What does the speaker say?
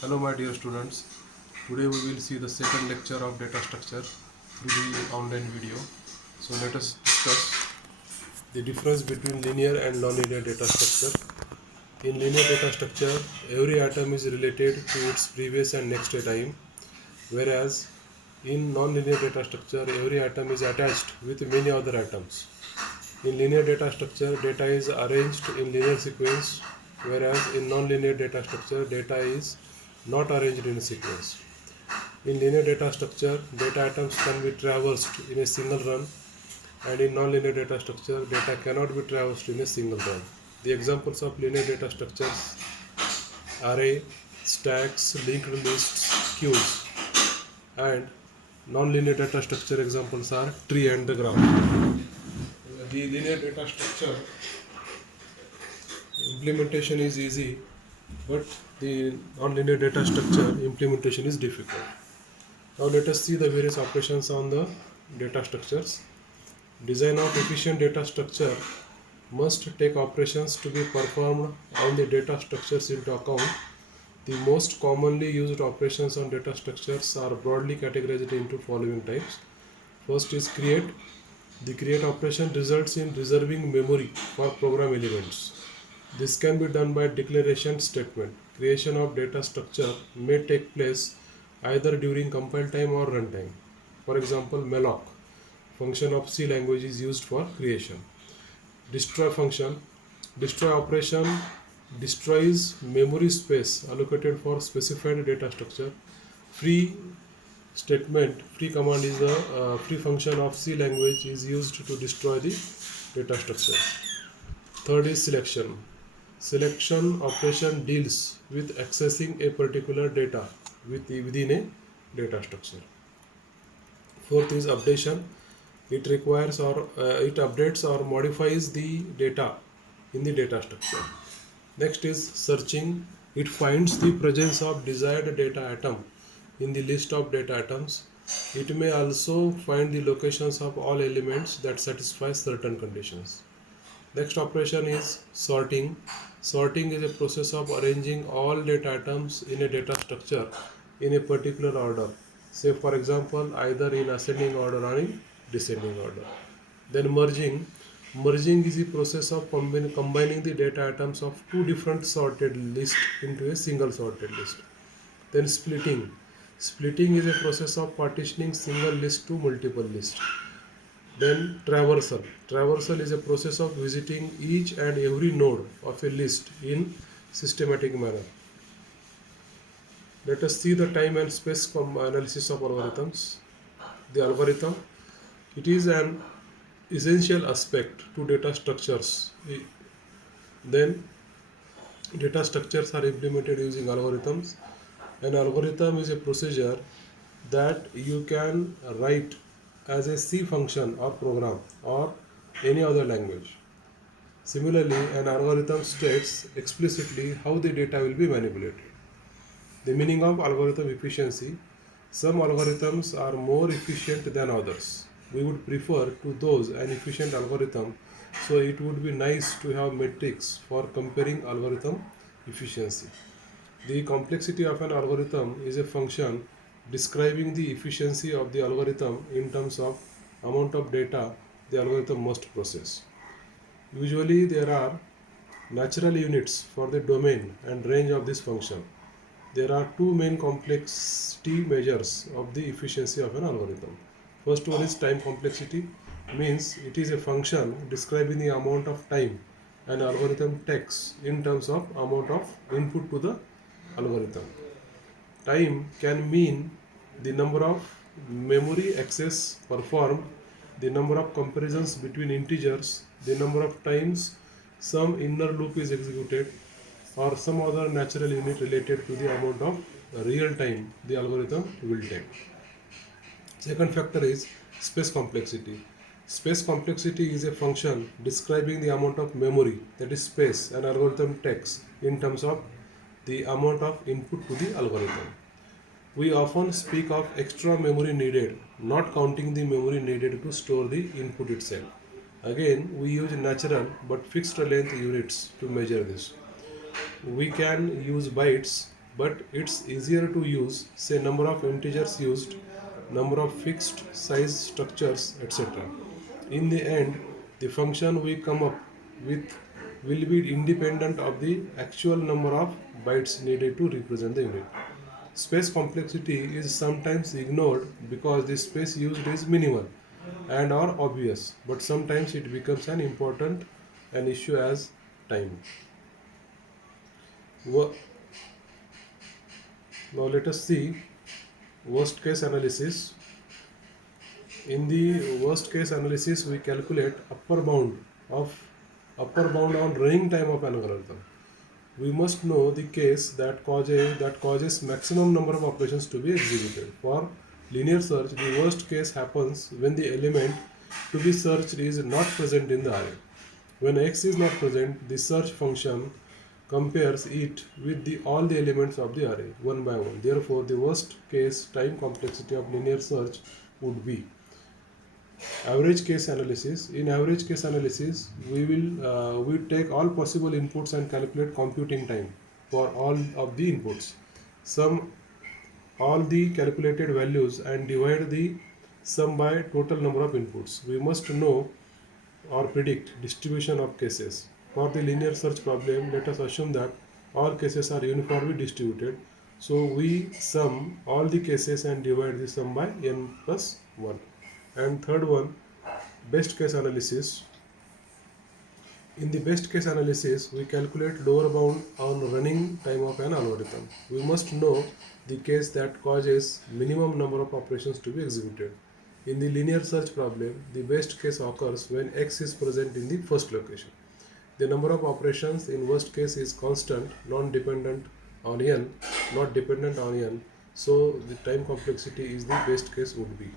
Hello my dear students, today we will see the second lecture of data structure through the online video. So let us discuss the difference between linear and non-linear data structure. In linear data structure, every atom is related to its previous and next time, whereas in non-linear data structure, every atom is attached with many other atoms. In linear data structure, data is arranged in linear sequence, whereas in non-linear data structure, data is not arranged in a sequence. In linear data structure, data atoms can be traversed in a single run, and in non-linear data structure, data cannot be traversed in a single run. The examples of linear data structures: array, stacks, linked lists, queues, and non-linear data structure examples are tree and the graph. The linear data structure implementation is easy, but the non-linear data structure implementation is difficult. Now let us see the various operations on the data structures. Design of efficient data structure must take operations to be performed on the data structures into account. The most commonly used operations on data structures are broadly categorized into following types. First is create. The create operation results in reserving memory for program elements. This can be done by declaration statement. Creation of data structure may take place either during compile time or runtime. For example, malloc function of C language is used for creation. Destroy function. Destroy operation destroys memory space allocated for specified data structure. Free statement, free command is a free function of C language is used to destroy the data structure. Third is selection. Selection operation deals with accessing a particular data within a data structure. Fourth is updation. It requires or it updates or modifies the data in the data structure. Next is searching. It finds the presence of desired data atom in the list of data atoms. It may also find the locations of all elements that satisfy certain conditions. Next operation is sorting. Sorting is a process of arranging all data atoms in a data structure in a particular order. Say for example, either in ascending order or in descending order. Then merging. Merging is the process of combining the data atoms of two different sorted lists into a single sorted list. Then splitting. Splitting is a process of partitioning single list to multiple lists. Then traversal. Traversal is a process of visiting each and every node of a list in systematic manner. Let us see the time and space analysis of algorithms. The algorithm, it is an essential aspect to data structures. Then data structures are implemented using algorithms. An algorithm is a procedure that you can write as a C function or program or any other language. Similarly, an algorithm states explicitly how the data will be manipulated. The meaning of algorithm efficiency: some algorithms are more efficient than others. We would prefer to those an efficient algorithm, so it would be nice to have metrics for comparing algorithm efficiency. The complexity of an algorithm is a function describing the efficiency of the algorithm in terms of amount of data the algorithm must process. Usually there are natural units for the domain and range of this function. There are two main complexity measures of the efficiency of an algorithm. First one is time complexity, means it is a function describing the amount of time an algorithm takes in terms of amount of input to the algorithm. Time can mean the number of memory access performed, the number of comparisons between integers, the number of times some inner loop is executed, or some other natural unit related to the amount of real time the algorithm will take. Second factor is space complexity. Space complexity is a function describing the amount of memory, that is space, an algorithm takes in terms of the amount of input to the algorithm. We often speak of extra memory needed, not counting the memory needed to store the input itself. Again, we use natural but fixed length units to measure this. we can use bytes, but it's easier to use, say, number of integers used, number of fixed size structures, etc. In the end, the function we come up with will be independent of the actual number of bytes needed to represent the unit. Space complexity is sometimes ignored because the space used is minimal and are obvious, but sometimes it becomes an issue as time. Wo- Now let us see worst case analysis. In the worst case analysis, we calculate of upper bound on running time of an algorithm. We must know the case that causes maximum number of operations to be executed. For linear search, the worst case happens when the element to be searched is not present in the array. When x is not present, the search function compares it with all the elements of the array one by one. Therefore, the worst case time complexity of linear search would be average case analysis. In average case analysis, we take all possible inputs and calculate computing time for all of the inputs. Sum all the calculated values and divide the sum by total number of inputs. We must know or predict distribution of cases. For the linear search problem, let us assume that all cases are uniformly distributed. So we sum all the cases and divide the sum by n plus 1. And third one, best case analysis. In the best case analysis, we calculate lower bound on running time of an algorithm. We must know the case that causes minimum number of operations to be executed. In the linear search problem, the best case occurs when x is present in the first location. The number of operations in worst case is constant, non-dependent on n, not dependent on n. So the time complexity is the best case would be.